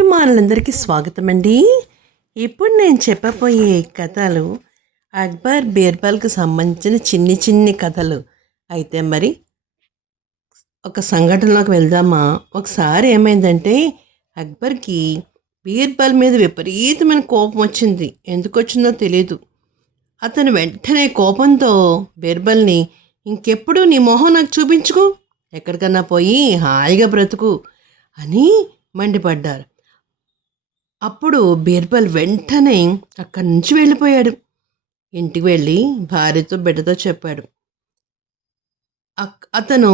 కథాభిమానులందరికీ స్వాగతం అండి. ఇప్పుడు నేను చెప్పబోయే కథలు అక్బర్ బీర్బల్కి సంబంధించిన చిన్ని చిన్ని కథలు. అయితే మరి ఒక సంఘటనలోకి వెళ్దామా. ఒకసారి ఏమైందంటే అక్బర్కి బీర్బల్ మీద విపరీతమైన కోపం వచ్చింది. ఎందుకు వచ్చిందో తెలియదు. అతను వెంటనే కోపంతో బీర్బల్ని, ఇంకెప్పుడు నీ మొహం నాకు చూపించుకో, ఎక్కడికన్నా పోయి హాయిగా బ్రతుకు అని మండిపడ్డారు. అప్పుడు బీర్బల్ వెంటనే అక్కడి నుంచి వెళ్ళిపోయాడు. ఇంటికి వెళ్ళి భార్యతో బిడ్డతో చెప్పాడు. అతను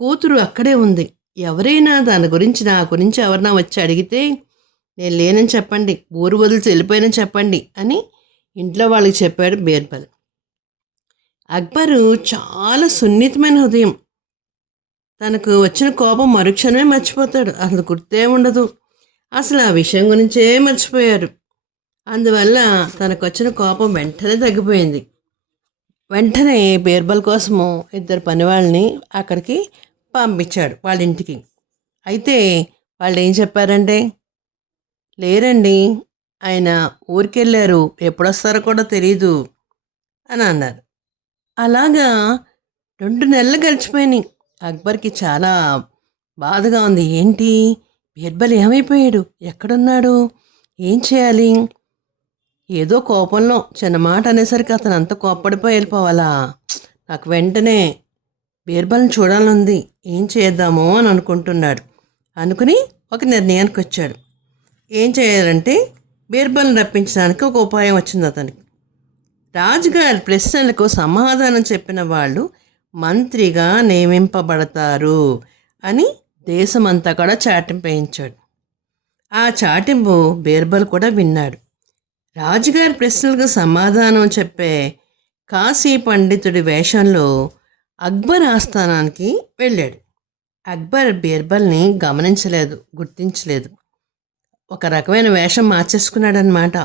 కూతురు అక్కడే ఉంది. ఎవరైనా నా గురించి ఎవరైనా వచ్చి అడిగితే నేను లేనని చెప్పండి, ఊరు వదిలిచి వెళ్ళిపోయానని చెప్పండి అని ఇంట్లో వాళ్ళకి చెప్పాడు బీర్బల్. అక్బరు చాలా సున్నితమైన హృదయం. తనకు వచ్చిన కోపం మరుక్షణమే మర్చిపోతాడు. అసలు గుర్తే ఉండదు. అసలు ఆ విషయం గురించే మర్చిపోయాడు. అందువల్ల తనకు వచ్చిన కోపం వెంటనే తగ్గిపోయింది. వెంటనే బీర్బల్ కోసము 2 పనివాళ్ళని అక్కడికి పంపించాడు వాళ్ళ ఇంటికి. అయితే వాళ్ళు ఏం చెప్పారంటే, లేరండి, ఆయన ఊరికెళ్ళారు, ఎప్పుడొస్తారో కూడా తెలీదు అని అన్నారు. అలాగా 2 నెలలు గడిచిపోయినాయి. అక్బర్కి చాలా బాధగా ఉంది. ఏంటి, బీర్బల్ ఏమైపోయాడు, ఎక్కడున్నాడు, ఏం చేయాలి? ఏదో కోపంలో చిన్న మాట అనేసరికి అతను అంత కోప్పడిపోయి వెళ్ళిపోవాలా? నాకు వెంటనే బీర్బల్ని చూడాలనుంది, ఏం చేద్దామో అని అనుకుంటున్నాడు. అనుకుని ఒక నిర్ణయానికి వచ్చాడు. ఏం చేయాలంటే బీర్బల్ని రప్పించడానికి ఒక ఉపాయం వచ్చింది అతనికి. రాజుగారి ప్రశ్నలకు సమాధానం చెప్పిన వాళ్ళు మంత్రిగా నియమింపబడతారు అని దేశమంతా కూడా చాటింపు వేయించాడు. ఆ చాటింపు బీర్బల్ కూడా విన్నాడు. రాజుగారి ప్రశ్నలకు సమాధానం చెప్పే కాశీ పండితుడి వేషంలో అక్బర్ ఆస్థానానికి వెళ్ళాడు. అక్బర్ బీర్బల్ని గమనించలేదు, గుర్తించలేదు. ఒక రకమైన వేషం మార్చేసుకున్నాడనమాట.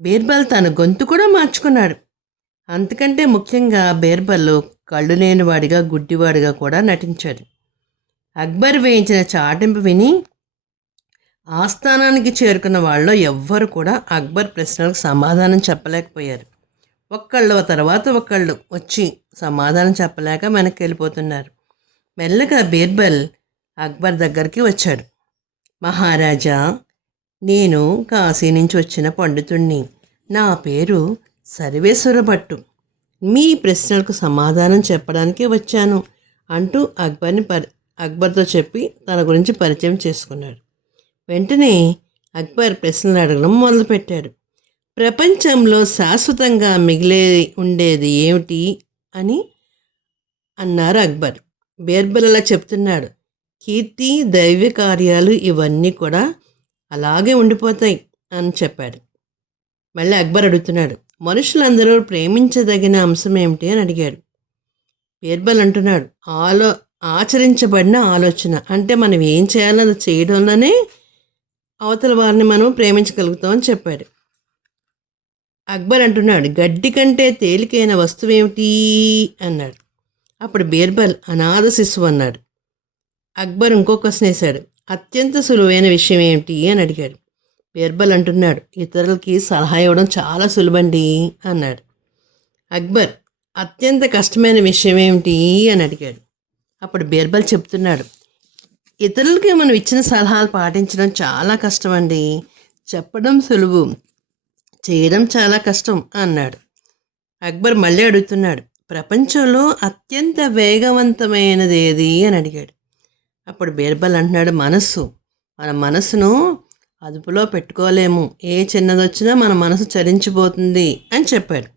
బీర్బల్ తన గొంతు కూడా మార్చుకున్నాడు. అంతకంటే ముఖ్యంగా బీర్బల్ కళ్ళు లేనివాడిగా, గుడ్డివాడిగా కూడా నటించాడు. అక్బర్ వేయించిన చాటింపు విని ఆస్థానానికి చేరుకున్న వాళ్ళలో ఎవ్వరు కూడా అక్బర్ ప్రశ్నలకు సమాధానం చెప్పలేకపోయారు. ఒకళ్ళు తర్వాత ఒకళ్ళు వచ్చి సమాధానం చెప్పలేక వెనక్కి వెళ్ళిపోతున్నారు. మెల్లగా బీర్బల్ అక్బర్ దగ్గరికి వచ్చాడు. మహారాజా, నేను కాశీ నుంచి వచ్చిన పండితుణ్ణి. నా పేరు సర్వేశ్వర భట్టు. మీ ప్రశ్నలకు సమాధానం చెప్పడానికి వచ్చాను అంటూ అక్బర్తో చెప్పి తన గురించి పరిచయం చేసుకున్నాడు. వెంటనే అక్బర్ ప్రశ్నలు అడగడం మొదలుపెట్టాడు. ప్రపంచంలో శాశ్వతంగా ఉండేది ఏమిటి అని అన్నారు అక్బర్. బీర్బల్ అలా చెప్తున్నాడు. కీర్తి, దైవ కార్యాలు ఇవన్నీ కూడా అలాగే ఉండిపోతాయి అని చెప్పాడు. మళ్ళీ అక్బర్ అడుగుతున్నాడు, మనుషులందరూ ప్రేమించదగిన అంశం ఏమిటి అని అడిగాడు. బీర్బల్ అంటున్నాడు, ఆచరించబడిన ఆలోచన. అంటే మనం ఏం చేయాలో అది చేయడంలోనే అవతల వారిని మనం ప్రేమించగలుగుతామని చెప్పాడు. అక్బర్ అంటున్నాడు, గడ్డి కంటే తేలికైన వస్తువు ఏమిటి అన్నాడు. అప్పుడు బీర్బల్ అనాథ శిశువు అన్నాడు. అక్బర్ ఇంకో క్వశ్చన్ వేశాడు. అత్యంత సులువైన విషయం ఏమిటి అని అడిగాడు. బీర్బల్ అంటున్నాడు, ఇతరులకి సలహా ఇవ్వడం చాలా సులువండి అన్నాడు. అక్బర్, అత్యంత కష్టమైన విషయం ఏమిటి అని అడిగాడు. అప్పుడు బీర్బల్ చెప్తున్నాడు, ఇతరులకి మనం ఇచ్చిన సలహాలు పాటించడం చాలా కష్టం అండి. చెప్పడం సులువు, చేయడం చాలా కష్టం అన్నాడు. అక్బర్ మళ్ళీ అడుగుతున్నాడు, ప్రపంచంలో అత్యంత వేగవంతమైనది ఏది అని అడిగాడు. అప్పుడు బీర్బల్ అంటున్నాడు, మనస్సు. మన మనసును అదుపులో పెట్టుకోలేము, ఏ చిన్నదొచ్చినా మన మనసు చలించిపోతుంది అని చెప్పాడు.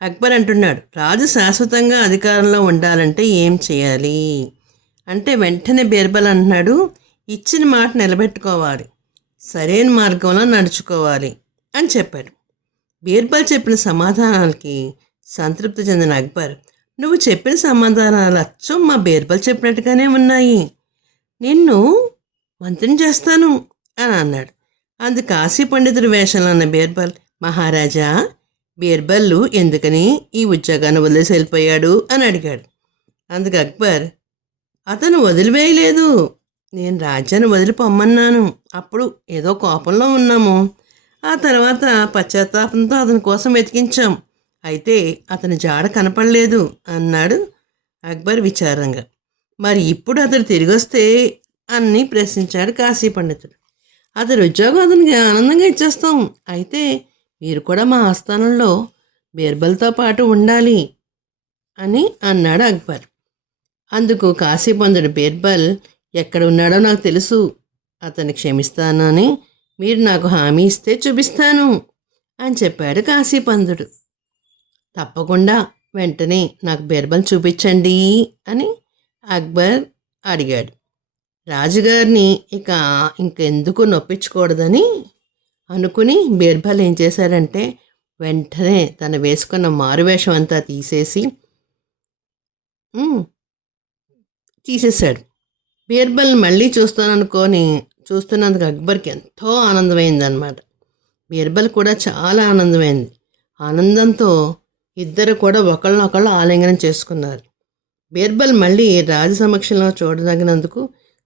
అక్బర్ అంటున్నాడు, రాజు శాశ్వతంగా అధికారంలో ఉండాలంటే ఏం చేయాలి అంటే వెంటనే బీర్బల్ అంటున్నాడు, ఇచ్చిన మాట నిలబెట్టుకోవాలి, సరైన మార్గంలో నడుచుకోవాలి అని చెప్పాడు. బీర్బల్ చెప్పిన సమాధానాలకి సంతృప్తి చెందిన అక్బర్, నువ్వు చెప్పిన సమాధానాలు అచ్చం మా బీర్బల్ చెప్పినట్టుగానే ఉన్నాయి, నిన్ను మంత్రిని చేస్తాను అని అన్నాడు. అందు కాశీ పండితుడి వేషంలో అన్న బీర్బల్, మహారాజా, బీర్బల్ ఎందుకని ఈ ఉద్యోగాన్ని వదిలేసి వెళ్ళిపోయాడు అని అడిగాడు. అందుకు అక్బర్, అతను వదిలివేయలేదు, నేను రాజ్యాన్ని వదిలి పొమ్మన్నాను. అప్పుడు ఏదో కోపంలో ఉన్నాము. ఆ తర్వాత పశ్చాత్తాపంతో అతని కోసం వెతికించాం. అయితే అతని జాడ కనపడలేదు అన్నాడు అక్బర్ విచారంగా. మరి ఇప్పుడు అతడు తిరిగి వస్తే అని ప్రశ్నించాడు కాశీ పండితుడు. అతడి ఉద్యోగం అతనికి ఆనందంగా ఇచ్చేస్తాం. అయితే మీరు కూడా మా ఆస్థానంలో బీర్బల్తో పాటు ఉండాలి అని అన్నాడు అక్బర్. అందుకు కాశీపందుడు, బీర్బల్ ఎక్కడ ఉన్నాడో నాకు తెలుసు, అతన్ని క్షమిస్తానని మీరు నాకు హామీ ఇస్తే చూపిస్తాను అని చెప్పాడు కాశీపందుడు. తప్పకుండా, వెంటనే నాకు బీర్బల్ చూపించండి అని అక్బర్ అడిగాడు. రాజుగారిని ఇంకెందుకు నొప్పించకూడదని అనుకుని బీర్బల్ ఏం చేశాడంటే వెంటనే తను వేసుకున్న మారువేషం అంతా తీసేశాడు. బీర్బల్ మళ్ళీ చూస్తున్నందుకు అక్బర్కి ఎంతో ఆనందమైందన్నమాట. బీర్బల్ కూడా చాలా ఆనందమైంది. ఆనందంతో ఇద్దరు కూడా ఒకళ్ళనొకళ్ళు ఆలింగనం చేసుకున్నారు. బీర్బల్ మళ్ళీ రాజు సమక్షంలో చూడదగినందుకు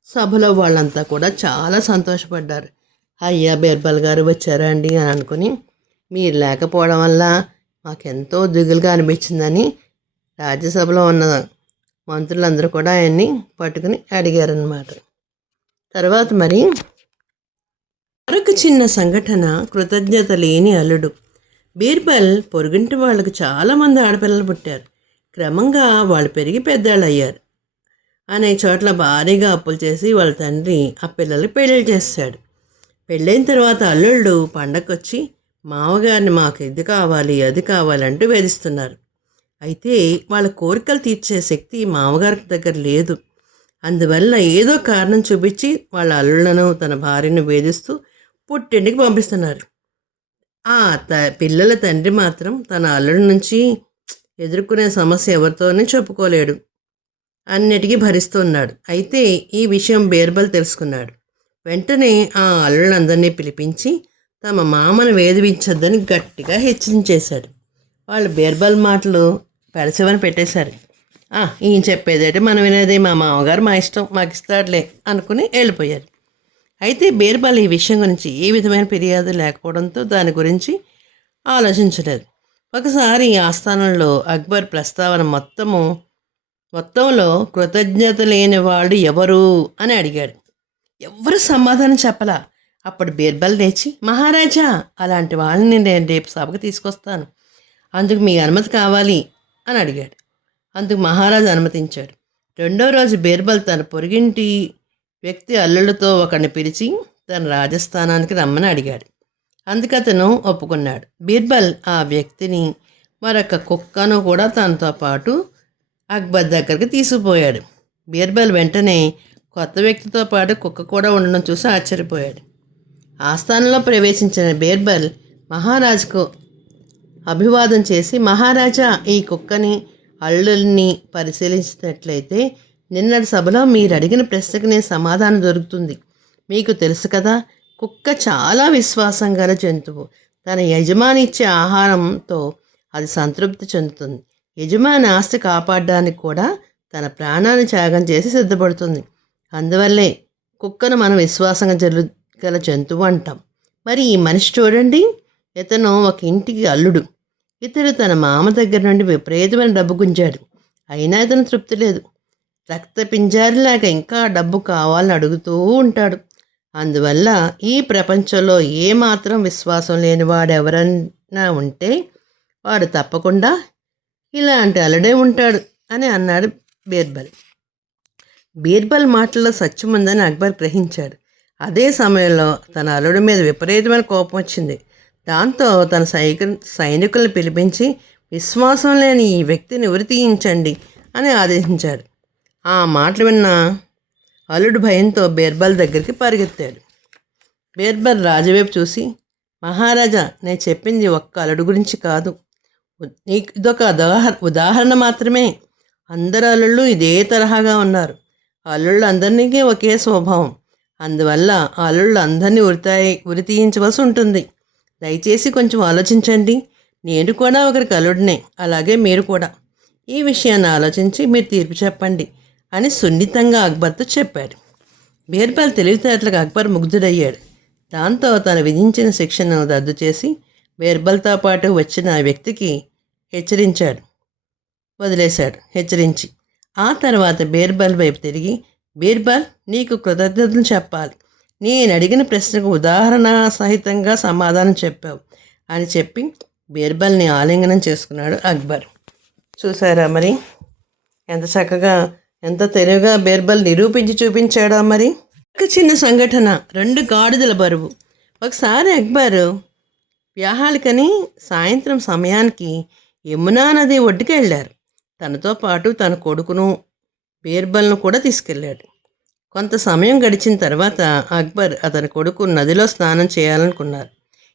సభలో వాళ్ళంతా కూడా చాలా సంతోషపడ్డారు. అయ్యా, బీర్బల్ గారు వచ్చారా అండి అని అనుకుని, మీరు లేకపోవడం వల్ల మాకెంతో దిగులుగా అనిపించిందని రాజ్యసభలో ఉన్న మంత్రులందరూ కూడా ఆయన్ని పట్టుకుని అడిగారన్నమాట. తర్వాత మరొక చిన్న సంఘటన, కృతజ్ఞత లేని అల్లుడు. బీర్బల్ పొరుగింటి వాళ్ళకు చాలామంది ఆడపిల్లలు పుట్టారు. క్రమంగా వాళ్ళు పెరిగి పెద్దాళ్ళు అయ్యారు. అనేక చోట్ల భారీగా అప్పులు చేసి వాళ్ళ తండ్రి ఆ పిల్లలకి పెళ్ళిళ్ళు చేస్తాడు. పెళ్ళైన తర్వాత అల్లుళ్ళు పండగకొచ్చి మామగారిని మాకు ఇది కావాలి అది కావాలంటూ వేధిస్తున్నారు. అయితే వాళ్ళ కోరికలు తీర్చే శక్తి మామగారి దగ్గర లేదు. అందువల్ల ఏదో కారణం చూపించి వాళ్ళ అల్లుళ్లను, తన భార్యను వేధిస్తూ పుట్టింటికి పంపిస్తున్నారు. పిల్లల తండ్రి మాత్రం తన అల్లుడి నుంచి ఎదుర్కొనే సమస్య ఎవరితోనే చెప్పుకోలేడు. అన్నిటికీ భరిస్తున్నాడు. అయితే ఈ విషయం బీర్బల్ తెలుసుకున్నాడు. వెంటనే ఆ అల్లుళ్ళందరినీ పిలిపించి తమ మామను వేధించొద్దని గట్టిగా హెచ్చరించేశాడు. వాళ్ళు బీర్బల్ మాటలు పెడచవని పెట్టేశారు. ఈయన చెప్పేదేంటి, మనం వినేది, మా మామగారు మా ఇష్టం, మాకు ఇస్తాడులే అనుకుని వెళ్ళిపోయారు. అయితే బీర్బల్ ఈ విషయం గురించి ఏ విధమైన ఫిర్యాదు లేకపోవడంతో దాని గురించి ఆలోచించలేదు. ఒకసారి ఆస్థానంలో అక్బర్ ప్రస్తావన మొత్తంలో కృతజ్ఞత లేని వాడు ఎవరు అని అడిగాడు. ఎవరు సమాధానం చెప్పలా. అప్పుడు బీర్బల్ లేచి, మహారాజా, అలాంటి వాళ్ళని నేను రేపు సభకు తీసుకొస్తాను, అందుకు మీ అనుమతి కావాలి అని అడిగాడు. అందుకు మహారాజు అనుమతించాడు. రెండో రోజు బీర్బల్ తన పొరుగింటి వ్యక్తి అల్లుళ్ళతో ఒకరిని పిలిచి తన రాజస్థానానికి రమ్మని అడిగాడు. అందుకతను ఒప్పుకున్నాడు. బీర్బల్ ఆ వ్యక్తిని, మరొక కుక్కను కూడా తనతో పాటు అక్బర్ దగ్గరికి తీసుకుపోయాడు. బీర్బల్ వెంటనే కొత్త వ్యక్తితో పాటు కుక్క కూడా ఉండడం చూసి ఆశ్చర్యపోయాడు. ఆస్థానంలో ప్రవేశించిన బీర్బల్ మహారాజుకు అభివాదం చేసి, మహారాజా, ఈ కుక్కని, అల్లుల్ని పరిశీలించినట్లయితే నిన్నటి సభలో మీరు అడిగిన ప్రశ్నకు నేను సమాధానం దొరుకుతుంది. మీకు తెలుసు కదా, కుక్క చాలా విశ్వాసం గల జంతువు. తన యజమాని ఇచ్చే ఆహారంతో అది సంతృప్తి చెందుతుంది. యజమాని ఆస్తి కాపాడడానికి కూడా తన ప్రాణాన్ని త్యాగం చేసి సిద్ధపడుతుంది. అందువల్లే కుక్కను మనం విశ్వాసంగా గల జంతువు అంటాం. మరి ఈ మనిషి చూడండి, ఇతను ఒక ఇంటికి అల్లుడు. ఇతడు తన మామ దగ్గర నుండి విపరీతమైన డబ్బు గుంజాడు. అయినా ఇతను తృప్తి లేదు. రక్త పింజారిలాగా ఇంకా డబ్బు కావాలని అడుగుతూ ఉంటాడు. అందువల్ల ఈ ప్రపంచంలో ఏమాత్రం విశ్వాసం లేని వాడు ఎవరైనా ఉంటే వాడు తప్పకుండా ఇలాంటి అల్లుడే ఉంటాడు అని అన్నాడు బీర్బల్. బీర్బల్ మాటల్లో సత్యం ఉందని అక్బర్ గ్రహించాడు. అదే సమయంలో తన అల్లుడి మీద విపరీతమైన కోపం వచ్చింది. దాంతో తన సైనికులను పిలిపించి విశ్వాసం లేని ఈ వ్యక్తిని ఉరి తీయించండి అని ఆదేశించాడు. ఆ మాటలు విన్న అల్లుడు భయంతో బీర్బల్ దగ్గరికి పరిగెత్తాడు. బీర్బల్ రాజువైపు చూసి, మహారాజా, నేను చెప్పింది ఒక్క అల్లుడు గురించి కాదు, నీకు ఇదొక ఉదాహరణ మాత్రమే. అందరు అల్లుళ్ళు ఇదే తరహాగా ఉన్నారు. అల్లుళ్ళు అందరికీ ఒకే స్వభావం. అందువల్ల అల్లుళ్ళు అందరినీ ఉరి తీయించవలసి ఉంటుంది. దయచేసి కొంచెం ఆలోచించండి. నేను కూడా ఒకరికి అల్లుడినే, అలాగే మీరు కూడా. ఈ విషయాన్ని ఆలోచించి మీరు తీర్పు చెప్పండి అని సున్నితంగా అక్బర్తో చెప్పాడు. బీర్బల్ తెలివితేటలకు అక్బర్ ముగ్ధుడయ్యాడు. దాంతో తను విధించిన శిక్షను రద్దు చేసి బీర్బల్తో పాటు వచ్చిన ఆ వ్యక్తికి హెచ్చరించి ఆ తర్వాత బీర్బల్ వైపు తిరిగి, బీర్బల్, నీకు కృతజ్ఞతలు చెప్పాలి. నేను అడిగిన ప్రశ్నకు ఉదాహరణ సహితంగా సమాధానం చెప్పావు అని చెప్పి బీర్బల్ని ఆలింగనం చేసుకున్నాడు అక్బర్. చూసారా మరి ఎంత చక్కగా, ఎంత తెలివిగా బీర్బల్ నిరూపించి చూపించాడో. మరి ఒక చిన్న సంఘటన, 2 గాడిదల బరువు. ఒకసారి అక్బర్ వ్యాహాలికని సాయంత్రం సమయానికి యమునా నది ఒడ్డుకి వెళ్ళారు. తనతో పాటు తన కొడుకును బీర్బల్ను కూడా తీసుకెళ్ళాడు. కొంత సమయం గడిచిన తర్వాత అక్బర్ అతని కొడుకు నదిలో స్నానం చేయాలనుకున్నారు.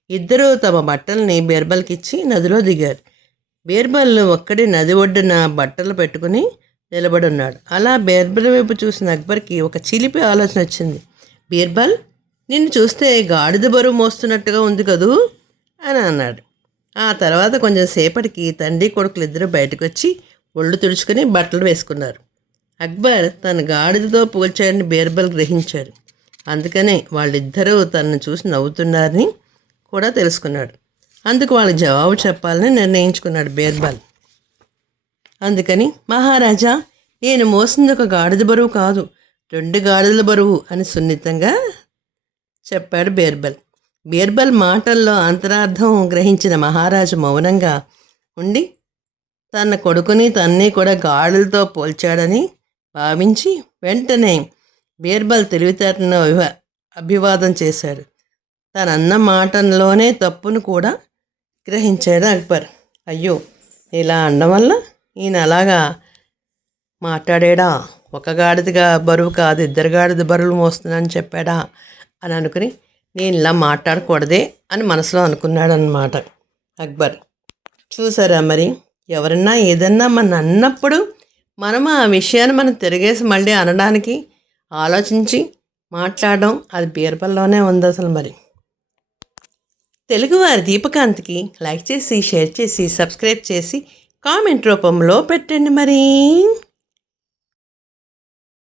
ఇద్దరూ తమ బట్టల్ని బీర్బల్కి ఇచ్చి నదిలో దిగారు. బీర్బల్ ఒక్కడే నది ఒడ్డున బట్టలు పెట్టుకుని నిలబడున్నాడు. అలా బీర్బల్ వైపు చూసిన అక్బర్కి ఒక చిలిపి ఆలోచన వచ్చింది. బీర్బల్, నిన్ను చూస్తే గాడిద బరువు మోస్తున్నట్టుగా ఉంది కదూ అని అన్నాడు. ఆ తర్వాత కొంచెం సేపటికి తండ్రి కొడుకులు ఇద్దరు బయటకు వచ్చి ఒళ్ళు తుడుచుకొని బట్టలు వేసుకున్నారు. అక్బర్ తన గాడిదతో పోల్చాడని బీర్బల్ గ్రహించాడు. అందుకనే వాళ్ళిద్దరూ తనను చూసి నవ్వుతున్నారని కూడా తెలుసుకున్నాడు. అందుకు వాళ్ళకి జవాబు చెప్పాలని నిర్ణయించుకున్నాడు బీర్బల్. అందుకని, మహారాజా, నేను మోసింది ఒక గాడిద బరువు కాదు, 2 గాడిదల బరువు అని సున్నితంగా చెప్పాడు బీర్బల్. బీర్బల్ మాటల్లో అంతరార్థం గ్రహించిన మహారాజు మౌనంగా ఉండి తన కొడుకుని తన్ని కూడా గాడిదలతో పోల్చాడని భావించి వెంటనే బీర్బల్ తెలివితేటలను అభివాదం చేశాడు. తనన్న మాటల్లోనే తప్పును కూడా గ్రహించాడు అక్బర్. అయ్యో, ఇలా అనడం వల్ల ఈయన అలాగా మాట్లాడాడా, ఒక గాడిదగా బరువు కాదు 2 గాడిద బరువులు మోస్తున్నానని చెప్పాడా అని అనుకుని, నేను ఇలా మాట్లాడకూడదే అని మనసులో అనుకున్నాడనమాట అక్బర్. చూసారా మరి, ఎవరన్నా ఏదన్నా మన అన్నప్పుడు మనం ఆ విషయాన్ని మనం తిరిగేసి మళ్ళీ అనడానికి ఆలోచించి మాట్లాడడం, అది బీర్బల్లోనే ఉంది అసలు. మరి తెలుగువారి దీపకాంత్కి లైక్ చేసి, షేర్ చేసి, సబ్స్క్రైబ్ చేసి, కామెంట్ రూపంలో పెట్టండి మరి.